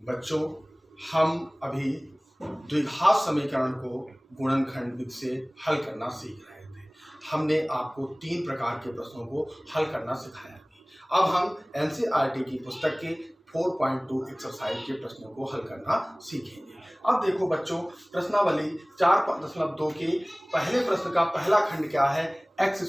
बच्चों, हम अभी द्विघात समीकरण को गुणनखंड विधि से हल करना सीख रहे थे। हमने आपको 3 प्रकार के प्रश्नों को हल करना सिखाया। अब हम एनसीईआरटी की पुस्तक के 4.2 एक्सरसाइज के प्रश्नों को हल करना सीखेंगे। अब देखो बच्चों, प्रश्नावली 4.2 के पहले प्रश्न का पहला खंड क्या है? x²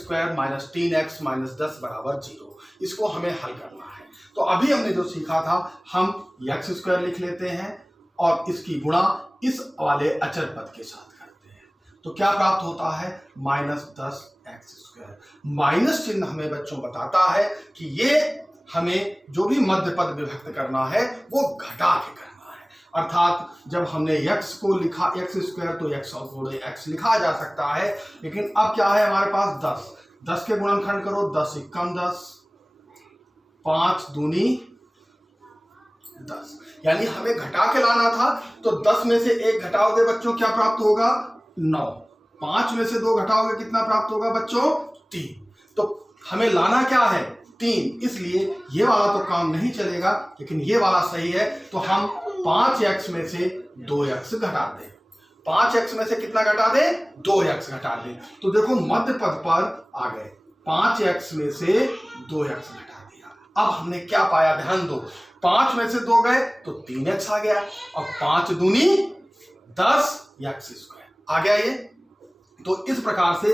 - 3x - 10 = 0। इसको हमें हल करना है। तो अभी हमने जो सीखा था, हम x² लिख लेते हैं और इसकी गुणा इस वाले अचर पद के साथ करते हैं। तो क्या प्राप्त होता है? -10x²। माइनस चिन्ह हमें बच्चों बताता है कि ये हमें जो भी मध्य पद विभक्त करना है वो घटा के करना है। अर्थात जब हमने x को लिखा x² तो x और गुणे x लिखा जा सकता है, लेकिन अब क्या है हमारे पास? 10। 10 के गुणनखंड करो, 10 × 10, 5 दूनी 10। यानी हमें घटा के लाना था, तो 10 में से 1 घटाओगे बच्चों, क्या प्राप्त होगा? 9। 5 में से 2 घटाओगे, कितना प्राप्त होगा बच्चों? 3। तो हमें लाना क्या है? 3। इसलिए ये वाला तो काम नहीं चलेगा, लेकिन ये वाला सही है। तो हम 5x में से 2x घटा दें। 5x में से कितना घटा दें? 2x घटा दें। तो देखो मध्य पद पर आ गए, 5x में से 2x घटा दिया। अब हमने क्या पाया? ध्यान दो, 5 में से 2 गए तो 3x आ गया, और 5 दूनी 10 x² आ गया ये। तो इस प्रकार से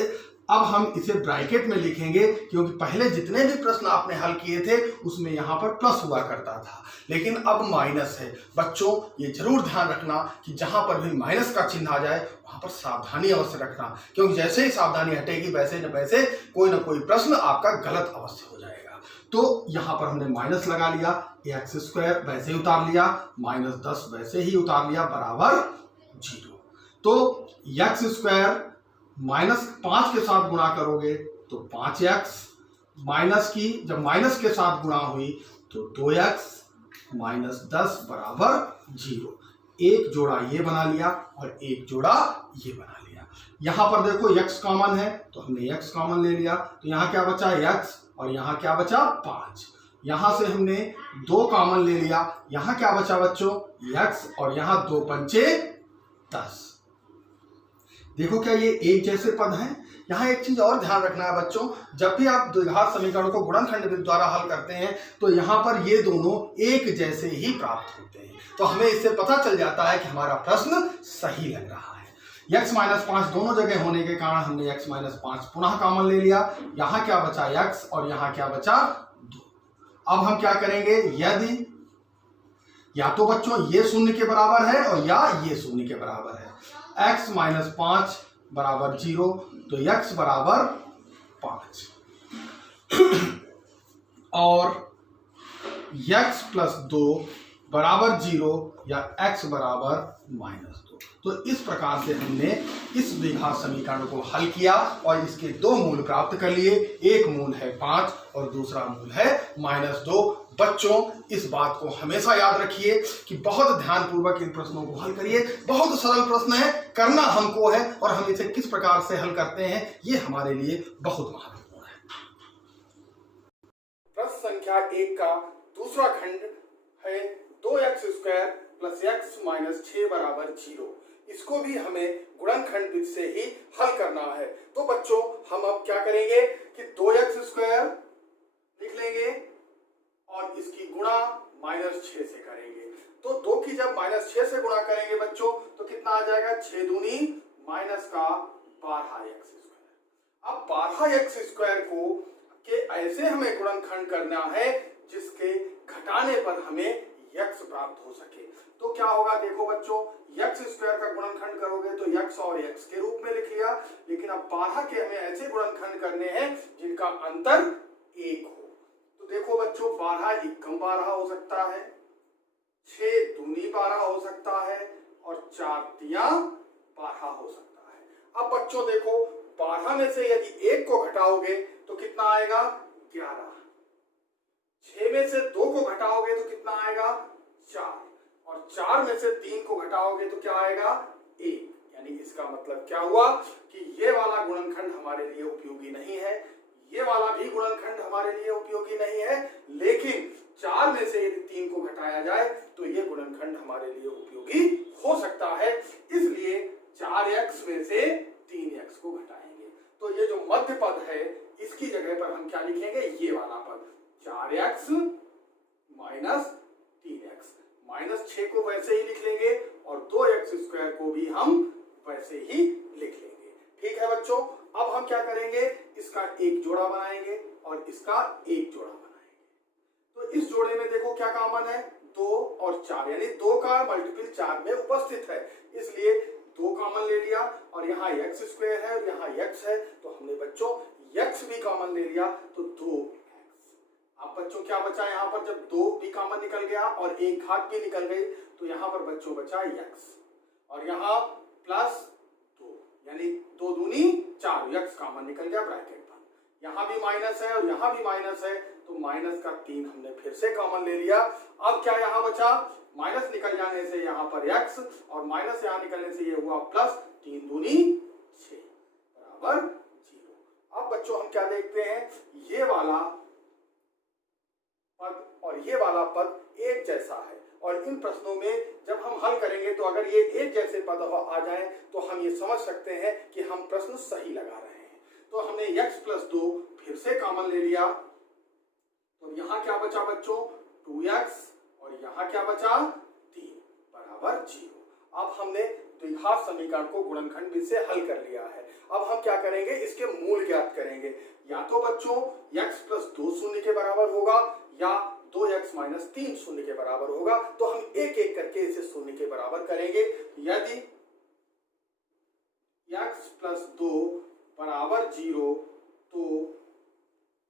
अब हम इसे ब्रैकेट में लिखेंगे, क्योंकि पहले जितने भी प्रश्न आपने हल किए थे उसमें यहां पर प्लस हुआ करता था, लेकिन अब माइनस है। बच्चों ये जरूर ध्यान रखना कि जहां पर भी माइनस का चिन्ह आ जाए वहां पर सावधानी अवश्य रखना, क्योंकि जैसे ही सावधानी हटेगी वैसे न वैसे कोई ना कोई प्रश्न आपका गलत अवश्य हो जाएगा। तो यहां पर हमने माइनस लगा लिया, x² वैसे ही उतार लिया, -10 वैसे ही उतार लिया, बराबर 0। तो x² -5 के साथ गुणा करोगे तो 5x, माइनस की जब माइनस के साथ गुणा हुई तो 2x - 10 = 0। एक जोड़ा ये बना लिया और एक जोड़ा ये बना लिया। यहां पर देखो x कॉमन है तो हमने x कॉमन ले लिया, तो यहां क्या बचा? x, और यहां क्या बचा? 5। यहां से हमने 2 कॉमन ले लिया, यहां क्या बचा बच्चों? x, और यहां 2 पंचे 10। देखो क्या ये एक जैसे पद हैं? यहाँ एक चीज और ध्यान रखना है बच्चों, जब भी आप द्विघात समीकरण को गुणनखंड विधि द्वारा हल करते हैं तो यहाँ पर ये दोनों एक जैसे ही प्राप्त होते हैं। तो हमें इससे पता चल जाता है कि हमारा प्रश्न सही लग रहा है। x - 5 दोनों जगह होने के कारण हमने x - 5 पुनः कॉमन ले लिया। यहाँ क्या बचा? x, और यहाँ क्या बचा? 2। अब हम क्या करेंगे? यदि या तो बच्चों ये 0 के बराबर है और या ये 0 के बराबर है, x - 5 = 0, तो x बराबर 5 और x + 2 = 0 या x बराबर -2। तो इस प्रकार से हमने इस द्विघात समीकरण को हल किया और इसके 2 मूल प्राप्त कर लिए। एक मूल है 5 और दूसरा मूल है -2। बच्चों इस बात को हमेशा याद रखिए कि बहुत ध्यानपूर्वक इन प्रश्नों को हल करिए। बहुत सरल प्रश्न है, करना हमको है, और हम इसे किस प्रकार से हल करते हैं ये हमारे लिए बहुत महत्वपूर्ण है। प्रश्न संख्या 1 का दूसरा खंड है 2x² + x - 6 = 0। इसको भी हमें गुणनखंड विधि से ही हल करना है। तो बच्चों हम अब क्या करेंगे कि 2x² लिख लेंगे और इसकी गुणा -6 से करेंगे। तो 2 की जब -6 से गुणा करेंगे बच्चों तो कितना आ जाएगा? 6 दूनी -12x²। अब 12x² को के ऐसे हमें गुणनखंड करना है जिसके घटाने पर हमें x प्राप्त हो सके। तो क्या होगा? देखो बच्चों, x² का गुणनखंड करोगे तो x और x के रूप में लिख लिया, लेकिन अब 12 के हमें ऐसे गुणनखंड करने हैं जिनका अंतर 1 हो। तो देखो बच्चों, 12 × 12 हो सकता है, 6 दूनी 12 हो सकता है, और 4 तिया 12 हो सकता है। अब बच्चों देखो, 12 में से यदि 1 को घटाओगे तो कितना आएगा? 11। 6 में से 2 को घटाओगे तो कितना आएगा? 4, और 4 में से 3 को घटाओगे तो क्या आएगा? 1। यानी इसका मतलब क्या हुआ कि ये वाला गुणनखंड हमारे लिए उपयोगी नहीं है, ये वाला भी गुणनखंड हमारे लिए उपयोगी नहीं है, लेकिन 4 में से यदि 3 को घटाया जाए तो ये गुणनखंड हमारे लिए उपयोगी हो सकता है, इसलिए 4x में से 3x को घटाएंगे। तो ये जो मध्य पद है इसकी जगह पर हम क्या लिखेंगे, ये वाला पद 4x माइनस 3x, -6 को वैसे ही लिख लेंगे और 2x² को भी हम वैसे ही लिख लेंगे। ठीक है बच्चों, अब हम क्या करेंगे, इसका एक जोड़ा बनाएंगे और इसका एक जोड़ा बनाएंगे। तो इस जोड़े में देखो क्या कॉमन है, 2 और 4, यानी 2 का मल्टीपल 4 में उपस्थित है, इसलिए 2 कॉमन ले लिया और यहाँ x² है और यहाँ x है, तो हमने बच्चों x भी कॉमन ले लिया तो 2x। अब बच्चों क्या बचा यहाँ पर, जब 2 भी कॉमन निकल गया और एक घात भी निकल गई तो यहाँ पर बच्चों बचा x और यहाँ प्लस 2, यानी 2 दूनी 4, x कॉमन निकल गया ब्रैकेट बंद। यहाँ भी माइनस है और यहाँ भी माइनस है, तो माइनस का 3 हमने फिर से कॉमन ले लिया। अब क्या यहाँ बचा, माइनस निकल जाने से यहाँ पर x और माइनस यहाँ निकलने से ये हुआ प्लस, 3 दूनी 6 बराबर 0। अब बच्चों हम क्या देखते हैं, ये वाला पद और ये वाला पद एक जैसा है और इन प्रश्नों में जब हम हल करेंगे तो अगर ये एक जैसे पद आ जाए तो हम ये समझ सकते हैं कि हम प्रश्न सही लगा रहे हैं। तो हमने x + 2 फिर से कॉमन ले लिया, तो यहाँ क्या बचा बच्चों, 2x और यहाँ क्या बचा, 3 बराबर 0। अब हमने द्विघात समीकरण को गुणनखंड विधि से हल कर लिया है। अब हम क्या करेंगे, इसके मूल ज्ञात करेंगे। या तो बच्चों x + 2 शून्य के बराबर होगा या 2x - 3 शून्य के बराबर होगा, तो हम एक एक करके इसे शून्य के बराबर करेंगे। यदि x + 2 बराबर 0 तो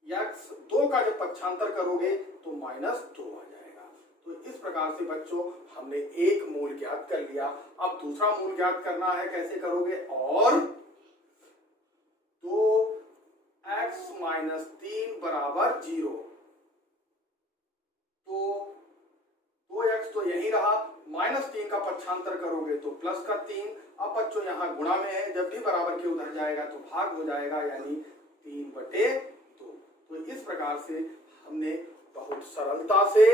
x 2 का जब पक्षांतर करोगे तो -2 आ जाएगा। तो इस प्रकार से बच्चों हमने एक मूल ज्ञात कर लिया। अब दूसरा मूल ज्ञात करना है, कैसे करोगे, और 2x - 3 बराबर 0, तो 2x तो यही रहा, -3 का पक्षांतर करोगे तो प्लस का 3। अब बच्चों यहाँ गुणा में है, जब भी बराबर के उधर जाएगा तो भाग हो जाएगा, यानी 3/2। तो इस प्रकार से हमने बहुत सरलता से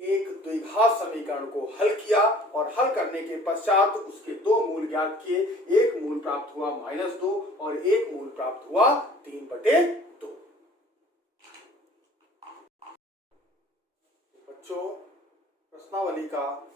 एक द्विघात समीकरण को हल किया और हल करने के पश्चात उसके 2 मूल ज्ञात किए। एक मूल प्राप्त हुआ -2 और एक मूल प्राप्त हुआ 3/2। बच्चों प्रश्नावली का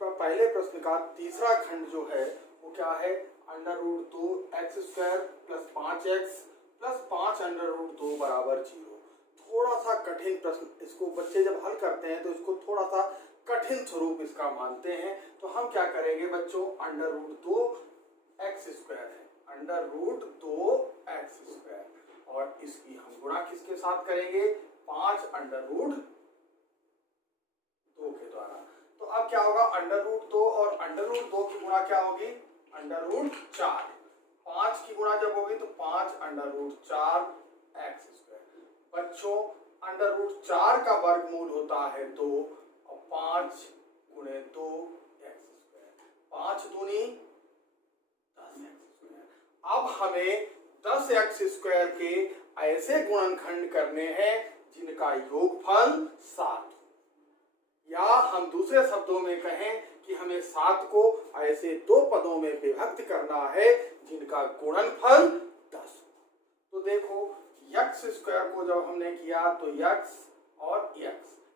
पहले प्रश्न का तीसरा खंड जो है वो क्या है, √2x² + 5x + 5 √2 बराबर 0। थोड़ा सा कठिन प्रश्न, इसको बच्चे जब हल करते हैं तो इसको थोड़ा सा कठिन स्वरूप इसका मानते हैं। तो हम क्या करेंगे बच्चों, √2x² है, √2x² और इसकी हम गुणा किसके साथ करेंगे, 5 √2 के द्वारा। तो अब क्या होगा, √2 और √2 की गुणा क्या होगी, √4। 5 की गुणा जब होगी तो 5 √4x²। बच्चों √4 का वर्गमूल होता है 2 और 5 × 2x², 5 दूनी 10x²। अब हमें 10x² के ऐसे गुणनखंड करने हैं जिनका योगफल 7, या हम दूसरे शब्दों में कहें कि हमें 7 को ऐसे 2 पदों में विभक्त करना है जिनका गुणनफल 10। तो देखो x² को जब हमने किया तो x और x,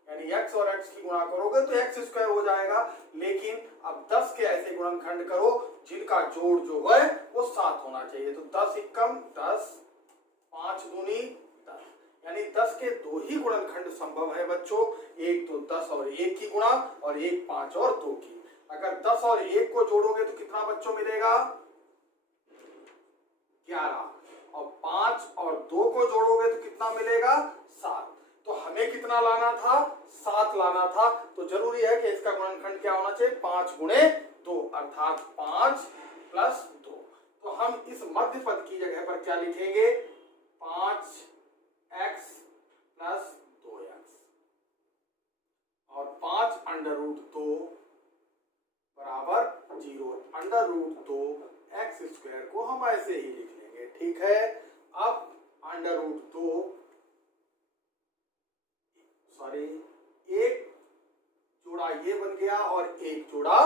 यानी x और x की गुणा करोगे तो x² हो जाएगा, लेकिन अब 10 के ऐसे गुणनखंड करो जिनका जोड़ जो है वो 7 होना चाहिए। तो 10 × 10, 5 दूनी 10, यानी 10 के 2 ही गुणनखंड संभव है बच्चों, एक तो 10 और 1 की गुणा और एक 5 और 2 की। अगर 10 और 1 को जोड़ोगे तो कितना बच्चों मिलेगा, 11, और 5 और 2 को जोड़ोगे तो कितना मिलेगा, 7। तो हमें कितना लाना था, 7 लाना था। तो जरूरी है कि इसका गुणनखंड क्या होना चाहिए, 5 × 2 अर्थात 5 + 2। तो हम इस मध्य पद की जगह पर क्या लिखेंगे, 5x + 2x और 5 √2 बराबर 0। √2x² को हम ऐसे ही लिख लेंगे, ठीक है। अब √2 ये बन गया और एक जोड़ा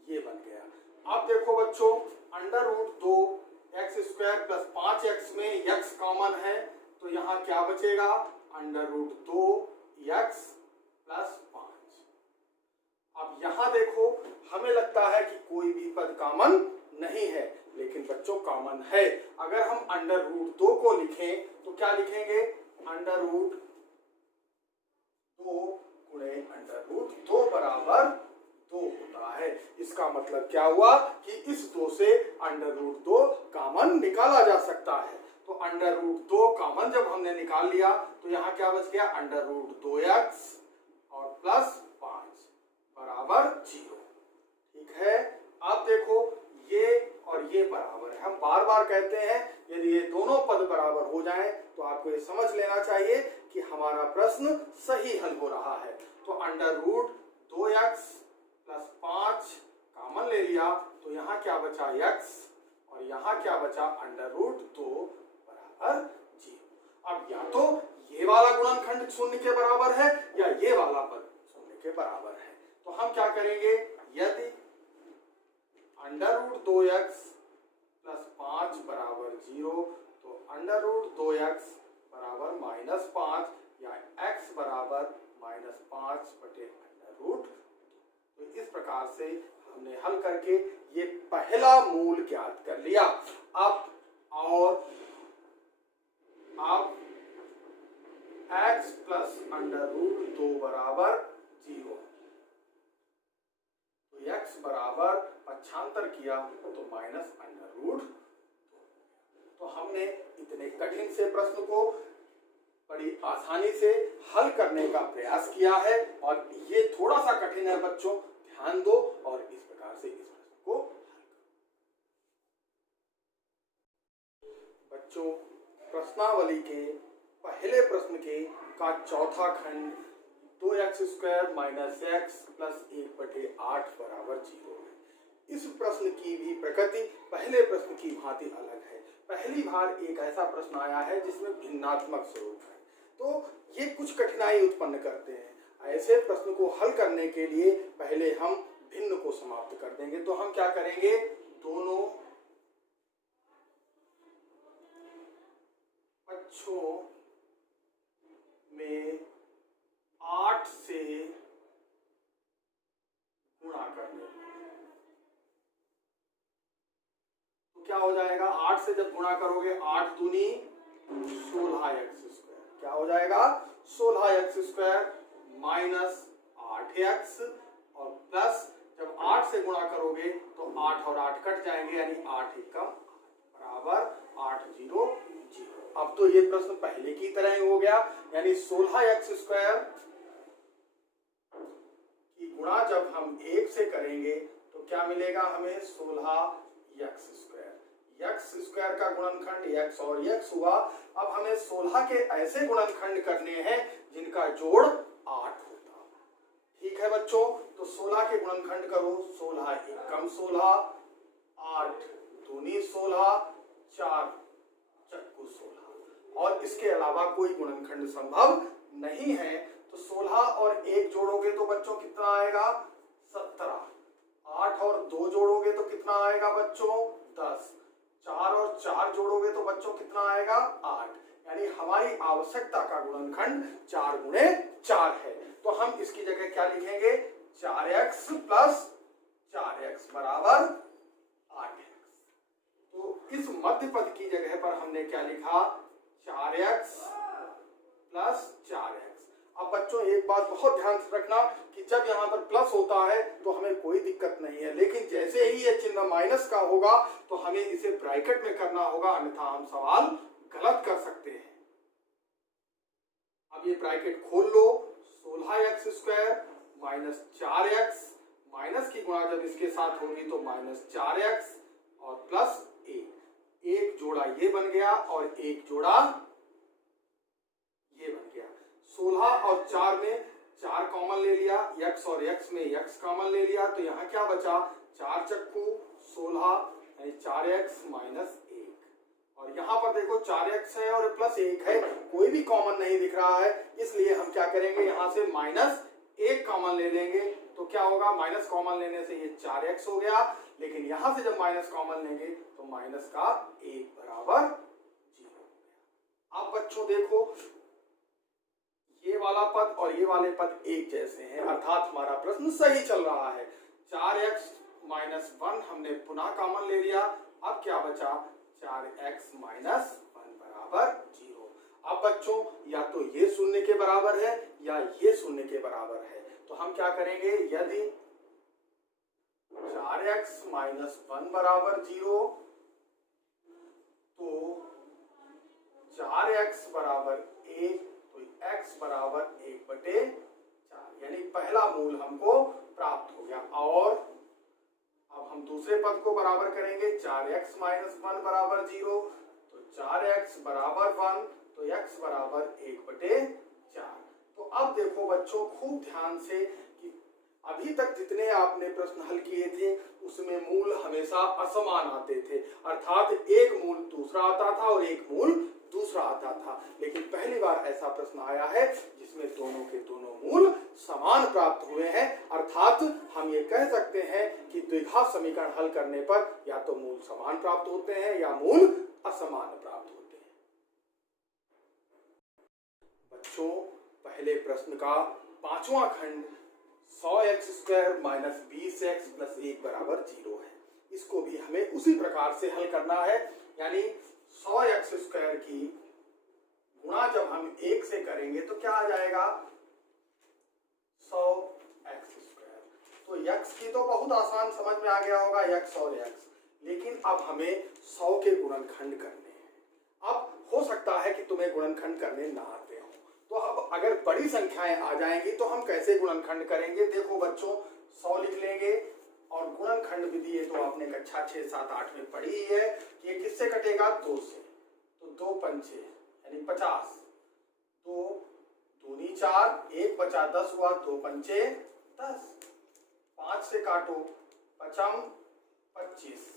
ये बन गया। अब देखो बच्चों, under root 2 x square plus 5x में x कॉमन है, तो यहाँ क्या बचेगा, अंडर रूट 2 एक्स प्लस 5। अब यहाँ देखो, हमें लगता है कि कोई भी पद कॉमन नहीं है, लेकिन बच्चों कॉमन है। अगर हम अंडर रूट 2 को लिखें तो क्या लिखेंगे, अंडर रूट 2 गुणे अंडर रूट 2 बराबर 2 होता है। इसका मतलब क्या हुआ कि इस 2 से अंडर रूट 2 कॉमन निकाला जा सकता है। तो अंडर रूट 2 कॉमन जब हमने निकाल लिया तो यहाँ क्या बच गया, अंडर रूट 2x और प्लस 5 बराबर 0। ठीक है, अब देखो ये और ये बराबर है। हम बार बार कहते हैं यदि ये दोनों पद बराबर हो जाएं तो आपको ये समझ लेना चाहिए कि हमारा प्रश्न सही हल हो रहा है। तो under root 2x plus 5 common ले लिया तो यहाँ क्या बचा x और यहाँ क्या बचा अंडर रूट 2 बराबर 0। अब या तो ये वाला गुणनखंड शून्य के बराबर है या ये वाला पद शून्य के बराबर है। तो हम क्या करेंगे, यदि अंडर रूट 2x प्लस 5 बराबर 0 तो अंडर रूट 2x बराबर -5 या x बराबर -5 बटे अंडर रूट। तो इस प्रकार से हमने हल करके ये पहला मूल ज्ञात कर लिया। अब x प्लस अंडर रूट 2 बराबर 0, तो x बराबर पक्षांतर किया तो माइनस अंडर रूट। तो हमने इतने कठिन से प्रश्न को बड़ी आसानी से हल करने का प्रयास किया है और ये थोड़ा सा कठिन है बच्चों, ध्यान दो और इस प्रकार से इस प्रश्न को हल करो। बच्चों, प्रश्नावली के पहले प्रश्न के का चौथा खंड 2x square minus x plus 1/8 बराबर 0 है। इस प्रश्न की भी प्रकृति पहले प्रश्न की भांति अलग है। पहली बार एक ऐसा प्रश्न आया है जिसमें भिन्नात्मक स्वरूप है, तो ये कुछ कठिनाई उत्पन्न करते हैं। ऐसे प्रश्न को हल करने के लिए पहले हम भिन्न को समाप्त कर देंगे। तो हम क्या करेंगे, दोनों पक्षों में 8 से गुणा कर लेंगे। तो क्या हो जाएगा, 8 से जब गुणा करोगे 8 दूनी 16x स्क्वायर, क्या हो जाएगा 16x स्क्वायर माइनस 8x और प्लस जब 8 से गुणा करोगे तो 8 और 8 कट जाएंगे, यानी 8 एकम बराबर 8 0 0। अब तो ये प्रश्न पहले की तरह ही हो गया, यानी 16x स्क्वायर की गुणा जब हम 1 से करेंगे तो क्या मिलेगा हमें, 16x स्क्वायर। x स्क्वायर का गुणनखंड x और x हुआ। अब हमें 16 के ऐसे गुणनखंड करने हैं जिनका जोड़ 8 होता। ठीक है बच्चों, तो 16 के गुणनखंड करो, 16 एकम 16, 8 दूनी 16, 4 चक्कू 16 और इसके अलावा कोई गुणनखंड संभव नहीं है। तो 16 और 1 जोड़ोगे तो बच्चों कितना आएगा, 17। 8 और 2 जोड़ोगे तो कितना आएगा बच्चों, 10। 4 और 4 जोड़ोगे तो बच्चों कितना आएगा, 8। यानी हमारी आवश्यकता का गुणनखंड 4 गुणे 4 है। तो हम इसकी जगह क्या लिखेंगे, 4x प्लस 4x बराबर 8x। तो इस मध्य पद की जगह पर हमने क्या लिखा, 4x प्लस 4x। अब बच्चों एक बात बहुत ध्यान से रखना कि जब यहाँ पर प्लस होता है तो हमें कोई दिक्कत नहीं है, लेकिन जैसे ही ये चिन्ह माइनस का होगा तो हमें इसे ब्रैकेट में करना होगा, अन्यथा हम सवाल गलत कर सकते हैं। अब ये ब्रैकेट खोल लो, 16x square minus 4x, minus की गुणा जब इसके साथ होगी तो माइनस 4x और प्लस 1। एक जोड़ा ये बन गया और एक जोड़ा ये बन गया। 16 और 4 में 4 कॉमन ले लिया, x और x में x कॉमन ले लिया, तो यहाँ क्या बचा, 4 चक्कू 16 यानी 4x माइनस 1। और यहाँ पर देखो 4x है और प्लस 1 है, कोई भी कॉमन नहीं दिख रहा है, इसलिए हम क्या करेंगे, यहाँ से माइनस 1 कॉमन ले लेंगे तो क्या होगा, माइनस कॉमन लेने से ये 4x हो गया, लेकिन यहां से जब माइनस कॉमन लेंगे तो माइनस का 1 बराबर 0। अब बच्चों देखो, ये वाला पद और ये वाले पद एक जैसे हैं, अर्थात हमारा प्रश्न सही चल रहा है। 4x माइनस 1 हमने पुनः कॉमन ले लिया, अब क्या बचा, 4x माइनस 1 बराबर 0। अब बच्चों या तो ये शून्य के बराबर है या ये शून्य के बराबर है, तो हम क्या करेंगे, यदि 4x माइनस 1 बराबर 0 तो 4x बराबर 1, तो x बराबर 1/4, यानी पहला मूल हमको प्राप्त हो गया। और अब हम दूसरे पद को बराबर करेंगे, 4x माइनस 1 बराबर 0, तो 4x बराबर 1, तो x बराबर 1/4। तो अब देखो बच्चों खूब ध्यान से कि अभी तक जितने आपने प्रश्न हल किए थे उसमें मूल हमेशा असमान आते थे, अर्थात एक मूल दूसरा आता था और एक मूल दूसरा आता था, लेकिन पहली बार ऐसा प्रश्न आया है जिसमें दोनों के दोनों मूल समान प्राप्त हुए हैं, अर्थात हम ये कह सकते हैं कि द्विघात समीकरण हल करने पर या तो मूल समान प्राप्त होते हैं या मूल असमान प्राप्त होते हैं। बच्चों पहले प्रश्न का पांचवा खंड 100x² माइनस 20x प्लस 1 बराबर 0 है, इसको भी हमें उसी प्रकार से हल करना है, यानी 100x² की गुणा जब हम 1 से करेंगे तो क्या आ जाएगा, 100x²। तो x की तो बहुत आसान समझ में आ गया होगा, x और x, लेकिन अब हमें 100 के गुणनखंड करने हैं। अब हो सकता है कि तुम्हें गुणनखंड करने ना आते हो, तो अब अगर बड़ी संख्याएं आ जाएंगी तो हम कैसे गुणनखंड करेंगे। देखो बच्चों 100 लिख लेंगे और गुणनखंड विधि ये तो आपने कक्षा 6, 7, 8 में पढ़ी ही है, ये किससे कटेगा, 2 से, तो 2 पंचे यानी 50, 2 दूनी 4, 1 बचा 10 हुआ, 2 पंचे 10, 5 से काटो, पचम 25,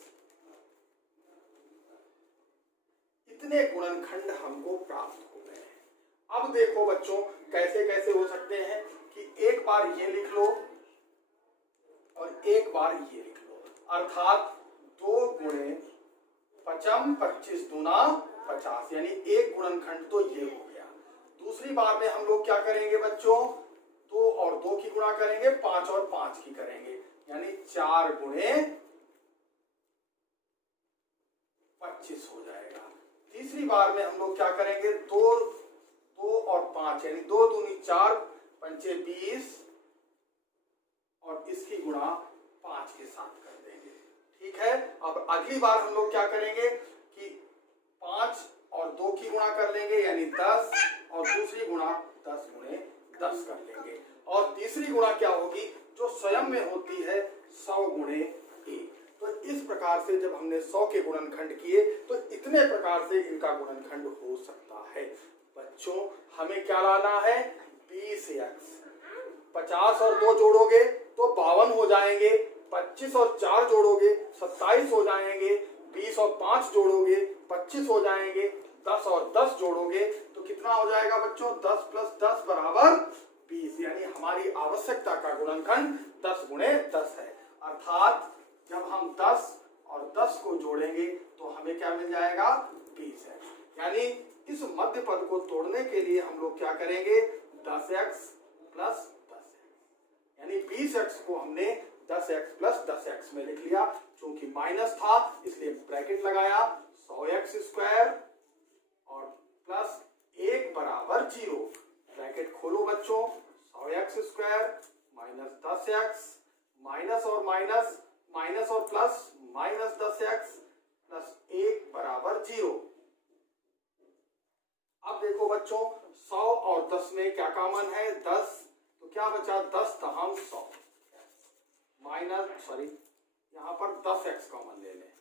इतने गुणनखंड हमको प्राप्त हो गए हैं। अब देखो बच्चों कैसे कैसे हो सकते हैं कि एक बार ये लिख लो और एक बार ये लिख लो, अर्थात 2 गुणे पचम 25 दूना 50, यानी एक गुणनखंड तो ये हो गया। दूसरी बार में हम लोग क्या करेंगे बच्चों, 2 और 2 की गुणा करेंगे, 5 और 5 की करेंगे, यानी 4 गुणे 25 हो जाएगा। तीसरी बार में हम लोग क्या करेंगे, 2 और 5 यानी 2 दूनी 4, पंचे 20 और इसकी गुणा 5 के साथ कर देंगे, ठीक है। अब अगली बार हम लोग क्या करेंगे कि 5 और 2 की गुणा कर लेंगे यानी 10 और दूसरी गुणा 10 गुणे 10 कर लेंगे, और तीसरी गुणा क्या होगी जो स्वयं में होती है 100 गुणे 1। तो इस प्रकार से जब हमने 100 के गुणनखंड किए तो इतने प्रकार से इनका गुणनखंड हो सकता है। बच्चों हमें क्या लाना है, 20x, 50 और 2 जोड़ोगे तो 52 हो जाएंगे, 25 और 4 जोड़ोगे 27 हो जाएंगे, 20 और 5 जोड़ोगे 25 हो जाएंगे, 10 और 10 जोड़ोगे तो कितना हो जाएगा बच्चों, 10 प्लस 10 बराबर 20, यानी हमारी आवश्यकता का गुणनखंड 10 गुणे 10 है, अर्थात जब हम 10 और 10 को जोड़ेंगे तो हमें क्या मिल जाएगा, 20 है। यानी इस मध्य पद को तोड़ने के लिए हम लोग क्या करेंगे, 10x प्लस 10x, यानी 20x को हमने 10x प्लस 10x में लिख लिया, क्योंकि माइनस था इसलिए ब्रैकेट लगाया, 100x² और प्लस 1 बराबर 0, ब्रैकेट खोलो बच्चों, 100x² माइनस 10x, माइनस और माइनस, माइनस और प्लस, माइनस 10x प्लस 1 बराबर 0। अब देखो बच्चों 100 और 10 में क्या कॉमन है, 10, तो क्या बचा, 10 दहम 100 माइनस, सॉरी यहाँ पर 10x कॉमन ले लें।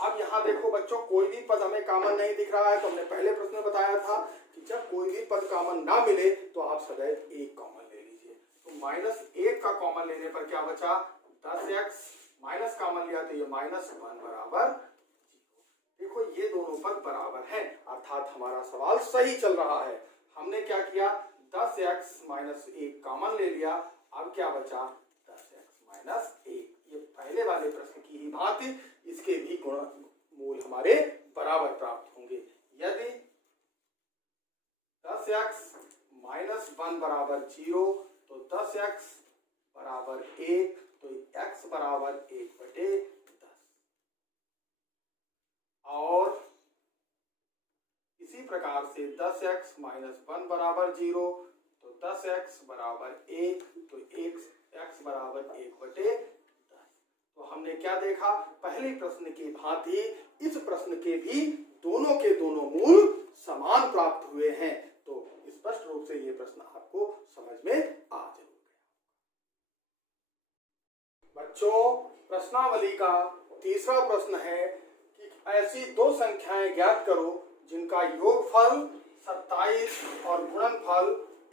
अब यहाँ देखो बच्चों कोई भी पद हमें कॉमन नहीं दिख रहा है, तो हमने पहले प्रश्न में बताया था कि जब कोई भी पद कॉमन ना मिले तो आप सदैव 1 कॉमन ले लीजिए। तो -1 का कॉमन लेने पर क्या बचा, 10x, माइनस कॉमन लिया तो ये -1 बराबर 0। देखो ये दोनों पद बराबर हैं, अर्थात हमारा सवाल सही चल रहा है। हमने क्या किया, 10x माइनस 1 कॉमन ले लिया, अब क्या बचा 10x माइनस 1। ये पहले वाले प्रश्न की ही भांति इसके भी गुणमूल हमारे बराबर प्राप्त होंगे। यदि 10x माइनस 1 बराबर 0 तो 10x बराबर 1, तो x बराबर 1/10। और इसी प्रकार से 10x माइनस 1 बराबर 0 तो 10x बराबर 1, तो x बराबर 1/10। तो हमने क्या देखा, पहले प्रश्न की भांति इस प्रश्न के भी दोनों के दोनों मूल समान प्राप्त हुए हैं। तो स्पष्ट रूप से ये प्रश्न आपको समझ में आ जाएगा। बच्चों, प्रश्नावली का तीसरा प्रश्न है कि ऐसी दो संख्याएं ज्ञात करो जिनका योगफल 27 और गुणनफल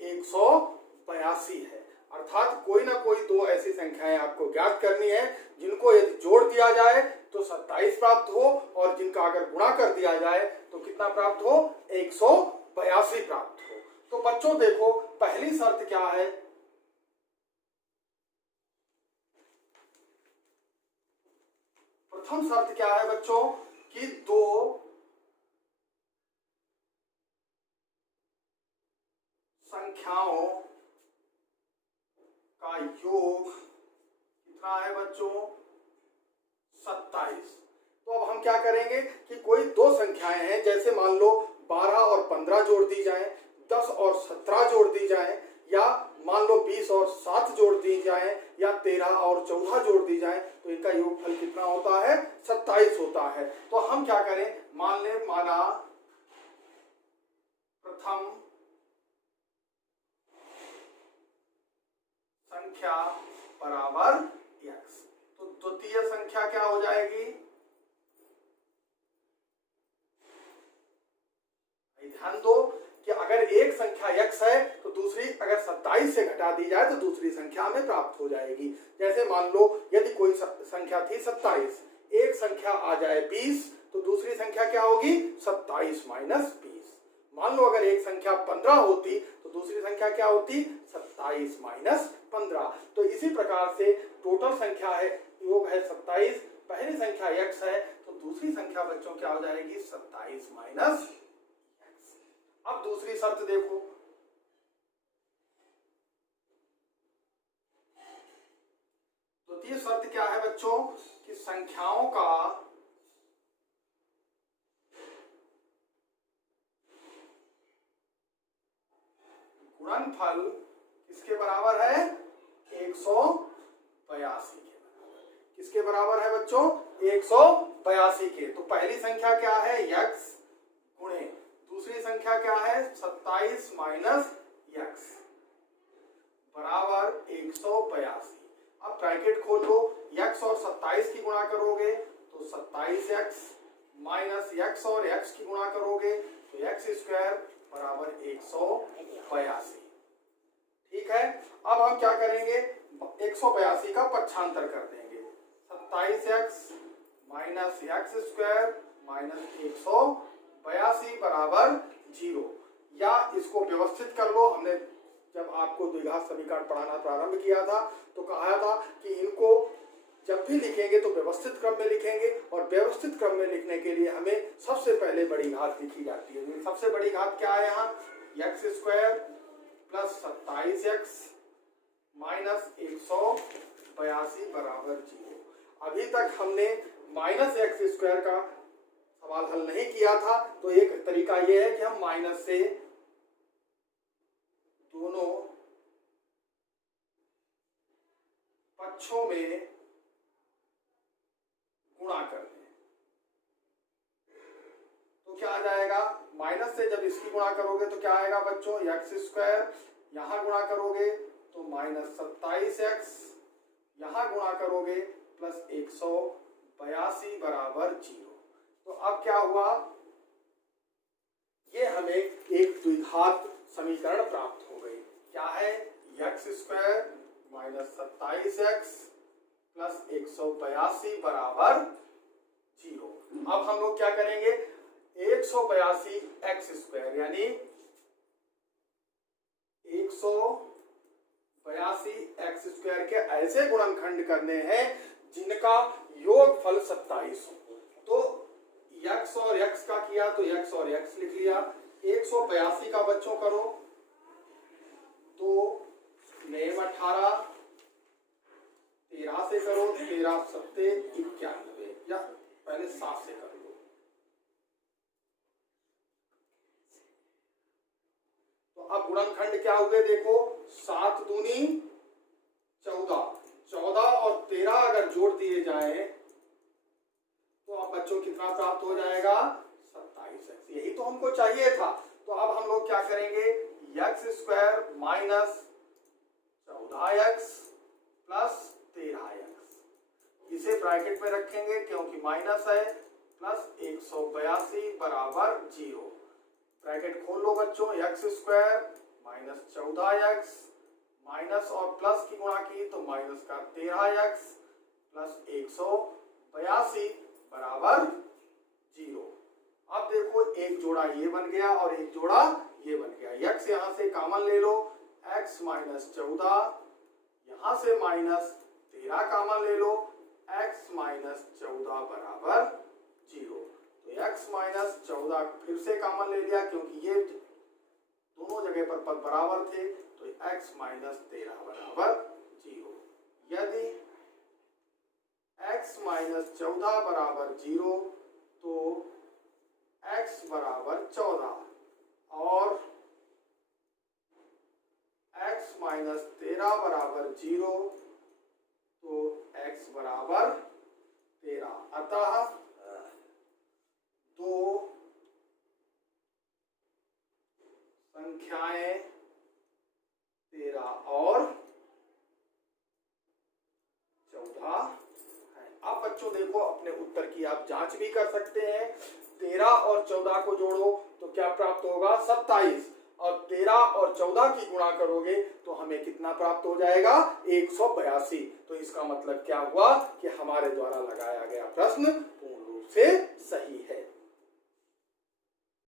182 है। अर्थात कोई ना कोई दो ऐसी संख्याएं आपको ज्ञात करनी है जिनको यदि जोड़ दिया जाए तो 27 प्राप्त हो, और जिनका अगर गुणा कर दिया जाए तो कितना प्राप्त हो, 182 प्राप्त हो। तो बच्चों देखो, पहली शर्त क्या है, प्रथम शर्त क्या है बच्चों कि दो संख्याओं का योग कितना है बच्चों, 27। तो अब हम क्या करेंगे कि कोई दो संख्याएं हैं, जैसे मान लो 12 और 15 जोड़ दी जाए, 10 और 17 जोड़ दी जाए, या मान लो 20 और 7 जोड़ दी जाए, या 13 और 14 जोड़ दी जाए, तो इनका योगफल कितना होता है, 27 होता है। तो हम क्या करें, माना प्रथम संख्या बराबर x, तो द्वितीय संख्या क्या हो जाएगी, ध्यान दो कि अगर एक संख्या x है तो दूसरी अगर 27 से घटा दी जाए तो दूसरी संख्या में प्राप्त हो जाएगी। जैसे मान लो यदि कोई संख्या थी 27, एक संख्या आ जाए 20, तो दूसरी संख्या क्या होगी, 27 माइनस 20। मान लो अगर एक संख्या 15 होती तो दूसरी संख्या क्या होती, 27 माइनस 15। तो इसी प्रकार से टोटल संख्या है, योग है 27, पहली संख्या x है तो दूसरी संख्या बच्चों क्या हो जाएगी, 27 माइनस। अब दूसरी शर्त देखो, द्वितीय शर्त क्या है बच्चों कि संख्याओं का गुणनफल किसके बराबर है, 182 के बराबर। किसके बराबर है बच्चों, 182 के। तो पहली संख्या क्या है, x गुणे दूसरी संख्या क्या है, 27 माइनस x बराबर 182। अब ब्रैकेट खोल लो, x और 27 की गुणा करोगे तो 27x माइनस x और x की गुणा करोगे तो x स्क्वायर बराबर 182। ठीक है, अब हम क्या करेंगे, 182 का पक्षांतर कर देंगे, 27x minus x square minus 182 बराबर 0। या इसको व्यवस्थित कर लो, हमने जब आपको द्विघात समीकरण पढ़ाना प्रारंभ किया था तो कहा था कि इनको जब भी लिखेंगे तो व्यवस्थित क्रम में लिखेंगे, और व्यवस्थित क्रम में लिखने के लिए हमें सबसे पहले बड़ी घात लिखी जाती है। सबसे बड़ी घात क्या है यहाँ, x square plus 27x minus 182 बराबर 0। अभी तक हमने माइनस x स्क्वायर का सवाल हल नहीं किया था, तो एक तरीका यह है कि हम माइनस से दोनों पक्षों में गुणा कर दें। तो क्या आ जाएगा, माइनस से जब इसकी गुणा करोगे तो क्या आएगा बच्चों, x स्क्वायर, यहां गुणा करोगे तो माइनस 27x, यहां गुणा करोगे प्लस 182 बराबर 0। तो अब क्या हुआ, ये हमें एक द्विघात समीकरण प्राप्त हो गई। क्या है, x square minus 27x plus 182 बराबर 0। अब हम लोग क्या करेंगे, 182 x स्क्वायर यानी 182 एक्स स्क्वायर के ऐसे गुणनखंड करने हैं जिनका योगफल 27 हो। तो x और x का किया तो x और x लिख लिया। 182 का बच्चों करो तो 18 13 से करो, 13 7 91, या पहले 7 से कर लो। तो अब गुणनखंड क्या हुए देखो, 7 दूनी 14, 14 और 13 अगर जोड़ दिए जाए तो अब बच्चों कितना प्राप्त हो जाएगा, 27x। यही तो हमको चाहिए था। तो अब हम लोग क्या करेंगे, x square minus 14x plus 13x, इसे ब्रैकेट में रखेंगे क्योंकि माइनस है, प्लस 182 बराबर 0। ब्रैकेट खोल लो बच्चों, x square minus 14x minus और प्लस की गुणा की तो माइनस का 13x प्लस 182 बराबर 0। अब देखो एक जोड़ा ये बन गया और एक जोड़ा ये बन गया। x यहां से कॉमन ले लो, x माइनस 14, यहां से माइनस 13 कॉमन ले लो, x माइनस 14 बराबर 0। तो x माइनस 14 फिर से कॉमन ले लिया क्योंकि ये दोनों जगह पर पद बराबर थे, तो x माइनस 13 बराबर 0। यदि x माइनस 14 बराबर 0 तो x बराबर 14 और x माइनस 13 बराबर 0 तो x बराबर 13। अतः दो संख्याएं 13 और 14 है। अब बच्चों देखो अपने उत्तर की आप जांच भी कर सकते हैं। 13 और 14 को जोड़ो तो क्या प्राप्त होगा, 27, और 13 और 14 की गुणा करोगे तो हमें कितना प्राप्त हो जाएगा, 182। तो इसका मतलब क्या हुआ कि हमारे द्वारा लगाया गया प्रश्न पूर्ण रूप से सही है।